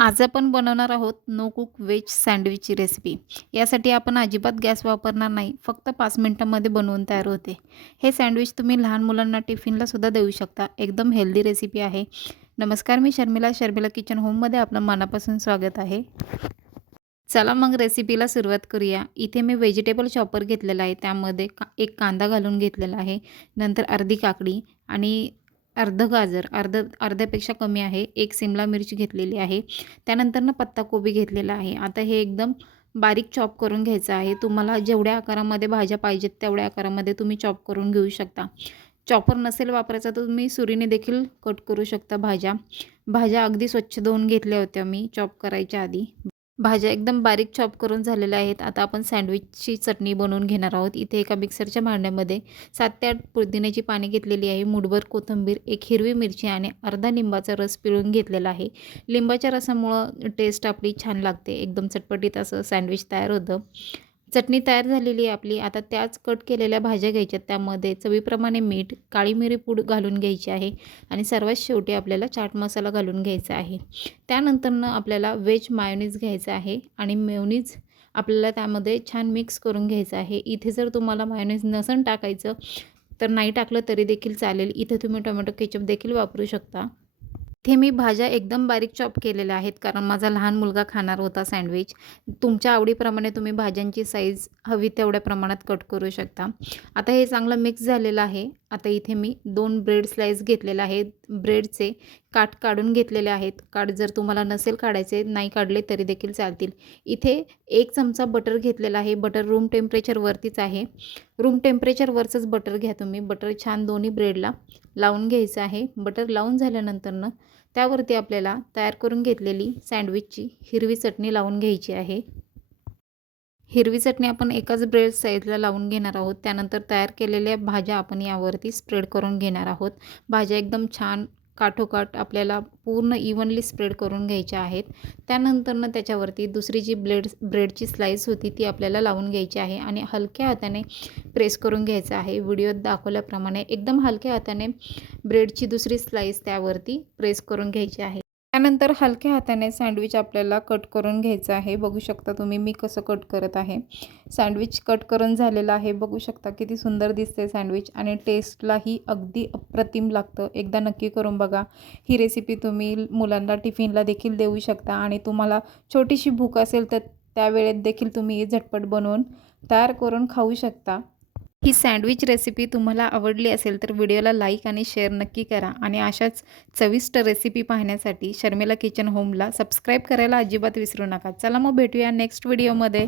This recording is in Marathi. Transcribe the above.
आज आपण बनवणार आहोत नो कुक व्हेज सँडविचची रेसिपी. यासाठी आपण अजिबात गॅस वापरणार नाही फक्त पाच मिनटामध्ये बनवून तयार होते. हे सँडविच तुम्ही लहान मुलांना टिफिनला सुद्धा देऊ शकता. एकदम हेल्दी रेसिपी आहे. नमस्कार मी शर्मिला शर्मिला किचन होममध्ये आपलं मनापासून स्वागत आहे. चला मग रेसिपीला सुरुवात करूया. इथे मी व्हेजिटेबल चॉपर घेतलेला आहे. त्यामध्ये का एक कांदा घालून घेतलेला आहे. नंतर अर्धी काकडी आणि अर्ध गाजर अर्ध अर्ध्यापेक्षा कमी आहे. एक सिमला मिरची घेतलेली आहे. त्यानंतरनं पत्ताकोबी घेतलेला आहे. आता हे एकदम बारीक चॉप करून घ्यायचं आहे. तुम्हाला जेवढ्या आकारामध्ये भाज्या पाहिजेत तेवढ्या आकारामध्ये तुम्ही चॉप करून घेऊ शकता. चॉपर नसेल वापरायचा तर तुम्ही सुरीने देखील कट करू शकता भाज्या. भाज्या अगदी स्वच्छ धुवून घेतल्या होत्या मी चॉप करायच्या आधी. भाज्या एकदम बारीक चॉप करून झालेल्या आहेत. आता आपण सँडविचची चटणी बनवून घेणार आहोत. इथे एका मिक्सरच्या भांड्यामध्ये सात ते आठ पुदिन्याची पाने घेतलेली आहे. मुठभर कोथिंबीर एक हिरवी मिरची आणि अर्धा लिंबाचा रस पिळून घेतलेला आहे. लिंबाच्या रसामुळं टेस्ट आपली छान लागते. एकदम चटपटीत असं सँडविच तयार होतं. चटणी तयार झालेली आहे आपली. आता त्याच कट केलेल्या भाज्या घ्यायच्यात. त्यामध्ये चवीप्रमाणे मीठ काळी मिरी पूड घालून घ्यायची आहे आणि सर्वात शेवटी आपल्याला चाट मसाला घालून घ्यायचा आहे. त्यानंतरनं आपल्याला व्हेज मायोनीज घ्यायचा आहे आणि मेयोनीज आपल्याला त्यामध्ये छान मिक्स करून घ्यायचं आहे. इथे जर तुम्हाला मायोनीज नसन टाकायचं तर नाही टाकलं तरी देखील चालेल. इथे तुम्ही टोमॅटो केचप देखील वापरू शकता. इथे मी भाज्या एकदम बारीक चॉप केलेल्या आहेत कारण माझा लहान मुलगा खाणार होता सँडविच. तुमच्या आवडीप्रमाणे तुम्ही भाज्यांची साईज हवी तेवढ्या प्रमाणात कट करू शकता. आता हे चांगलं मिक्स झालेलं आहे. आता इथे मी दोन ब्रेड स्लाईस घेतलेले आहेत ब्रेडचे काठ काढून घेतलेले आहेत. काठ जर तुम्हाला नसेल काढायचे नाही काढले तरी देखील चालतील. इथे एक चमचा बटर घेतलेला आहे. बटर रूम टेम्परेचरवरतीच आहे. रूम टेम्परेचरवरचंच बटर घ्या तुम्ही. बटर छान दोन्ही ब्रेडला लावून घ्यायचं आहे. बटर लावून झाल्यानंतरनं त्यावरती आपल्याला तयार करून घेतलेली सँडविचची हिरवी चटणी लावून घ्यायची आहे. हिरवी चटणी आपण एकाच ब्रेड साईजला लावून घेणार आहोत. त्यानंतर तयार केलेल्या भाज्या आपण यावरती स्प्रेड करून घेणार आहोत. भाज्या एकदम छान काठोकाठ आपल्याला पूर्ण इव्हनली स्प्रेड करून घ्यायच्या आहेत. त्यानंतरनं त्याच्यावरती दुसरी जी ब्लेड ब्रेडची स्लाईस होती ती आपल्याला लावून घ्यायची आहे आणि हलक्या हाताने प्रेस करून घ्यायचं आहे. व्हिडिओत दाखवल्याप्रमाणे एकदम हलक्या हाताने ब्रेडची दुसरी स्लाईस त्यावरती प्रेस करून घ्यायची आहे. त्यानंतर हलक्या हाताने सँडविच आपल्याला कट करून घ्यायचं आहे. बघू शकता तुम्ही मी कसं कट करत आहे. सँडविच कट करून झालेलं आहे. बघू शकता किती सुंदर दिसते सँडविच आणि टेस्टलाही अगदी अप्रतिम लागतं. एकदा नक्की करून बघा. ही रेसिपी तुम्ही मुलांना टिफिनला देखील देऊ शकता आणि तुम्हाला छोटीशी भूक असेल तर त्यावेळेत देखील तुम्ही झटपट बनवून तयार करून खाऊ शकता. ही सँडविच रेसिपी तुम्हाला आवडली असेल तर व्हिडिओला लाईक आणि शेअर नक्की करा. आणि अशाच चविष्ट रेसिपी पाहण्यासाठी शर्मिला किचन होमला सबस्क्राईब करायला अजिबात विसरू नका. चला मग भेटूया नेक्स्ट व्हिडिओमध्ये.